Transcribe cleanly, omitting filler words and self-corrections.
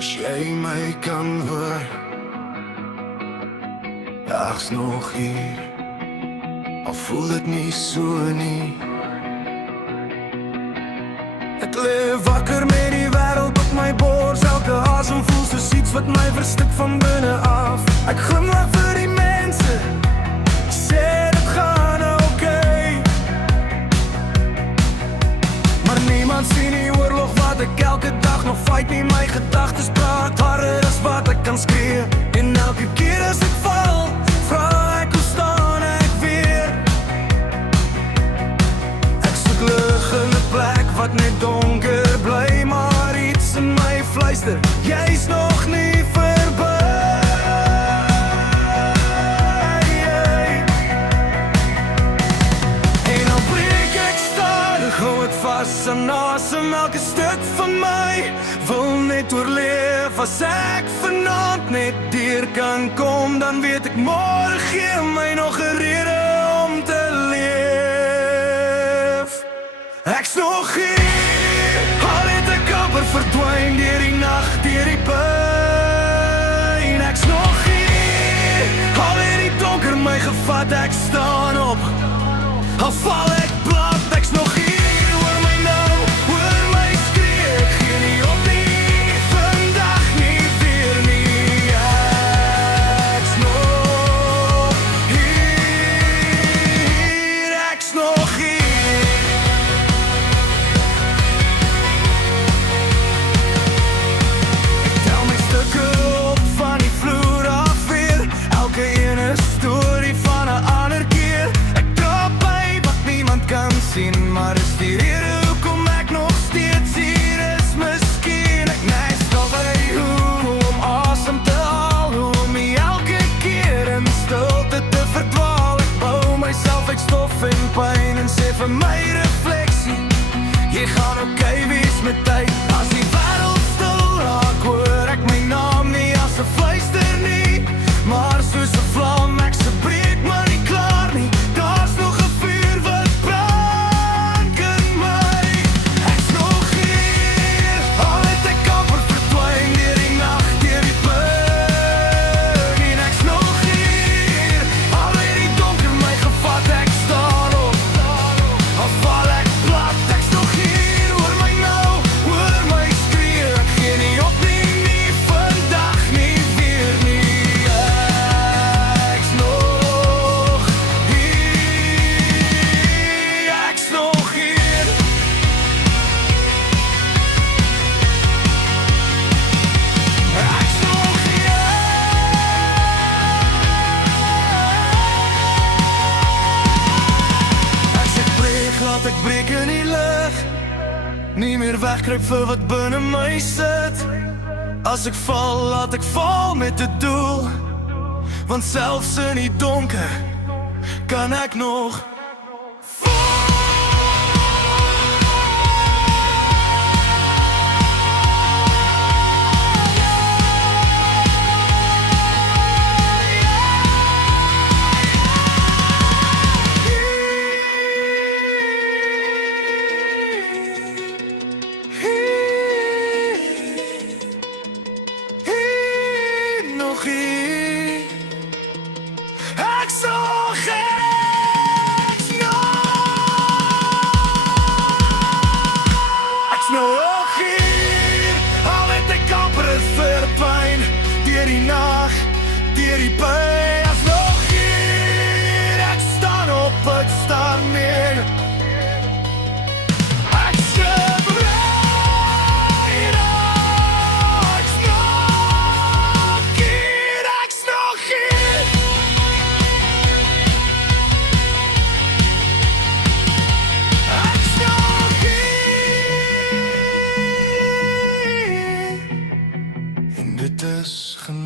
As jy my kan hoor, ek's nog hier, al voel dit nie so nie. Ek lê wakker met die wêreld op my bors, elke asem voel soos iets wat my verstik van binne af. Ek glimlag vir die mense, sê dit gaan okay, maar niemand sien die oorlog wat ek elke dag nog fight nie. My gedagtes praat harder as wat ek kan skree, en elke keer as ek val, vra ek hoe staan ek weer. Ek soek lig in 'n plek wat net donker bly, maar iets in my fluister, jy's nog nie verby. En dan breek ek stadig, hou ek vas aan asem, elke stuk van my wil net oorleef. As ek vanaand net deur kan kom, dan weet ek môre gee my nog 'n rede om te leef. Ek's nog hier, al het ek amper verdwyn deur die nag, deur die pyn. Ek's nog hier, al het die donker my gevat, ek staan op, al val ek plat. Ek's nog hier, hoor my nou, hoor my skree, ek gee nie op nie, vandag nie weer nie. Ek's nog hier, ek's nog hier. Ek tel my stukke op van die vloer af weer, elke ene storie van 'n ander keer. Ek dra by wat niemand kan sien, maar is die rede hoekom ek nog steeds hier is. Miskien ek neistel by hoe om asem te haal, hoe om nie elke keer in stilte te verdwaal. Ek bou myself uit stof en pyn en sê vir my refleksie, jy gaan okay wees met tyd. As die wêreld stil raak, hoor ek my naam nie as 'n fluister nie, maar soos 'n vlam. Ek se breek maar nie klaar nie, daar's nog 'n vuur wat brand in my. Ek's nog hier, al het ek amper verdwyn deur die nag, deur die pyn. En ek's nog hier, al het die donker my gevat, ek staan op, al val ek plat. Ek's nog hier, hoor my nou, hoor my skree, ek gee nie op nie, vandag nie weer nie. Ek's nog hier, ek's nog hier. Ek's nog hier. As ek breek, laat ek breek in die lig, nie meer wegkruip vir wat binne my sit. As ek val, laat ek val met 'n doel, want selfs in die donker kan ek nog nog hier. Ek's nog hier, ek's nog hier, al het ek amper verdwyn deur die nag, deur die pyn. Ek's nog hier, ek staan op, ek staan neer. Ek's bevrijd, ek's nog hier, ek's nog hier. Ek's nog hier, en dit is genoeg.